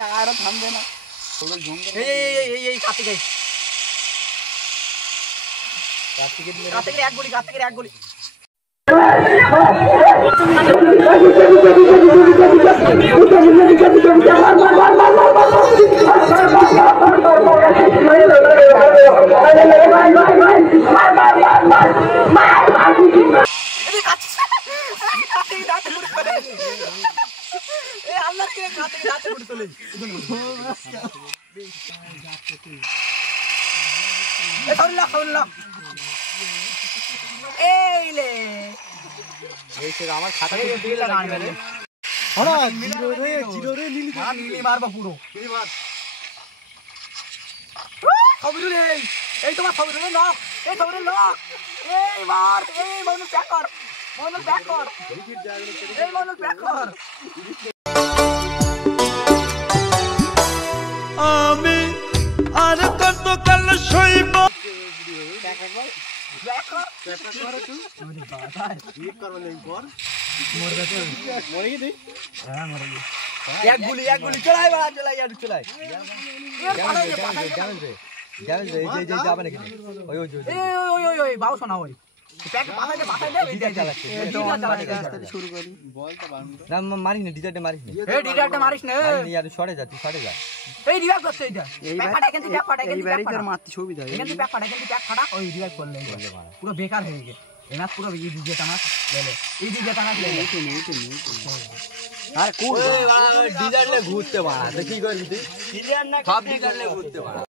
আর থামবে না এই কার্তিকের এক গুলি আমার খাতা পুরো এই তোমার ছবিটা লক এই ছবিটা লক এই মার এই মানুষ ব্যাক কর এই মানুষ ব্যাক কর আমি আর কতকাল সইব এক গুলি চলাই বাবু শোনা ওই মারিস না ডিজার্টে মারিস না মারিস না সরে যা তুই সরে যা এই রিভাইভ করতে এইটা মারতে সুবিধা ওই রিভাইভ করলে পুরো বেকার হয়ে গেছে এনা পুরো এই ডিজেটা মার লেলে এই ডিজেটা মার লেলে আর কোন ডিজার্টে ঘুরতে পারা কি করবি তুই সব ডিজার্টে ঘুরতে পারা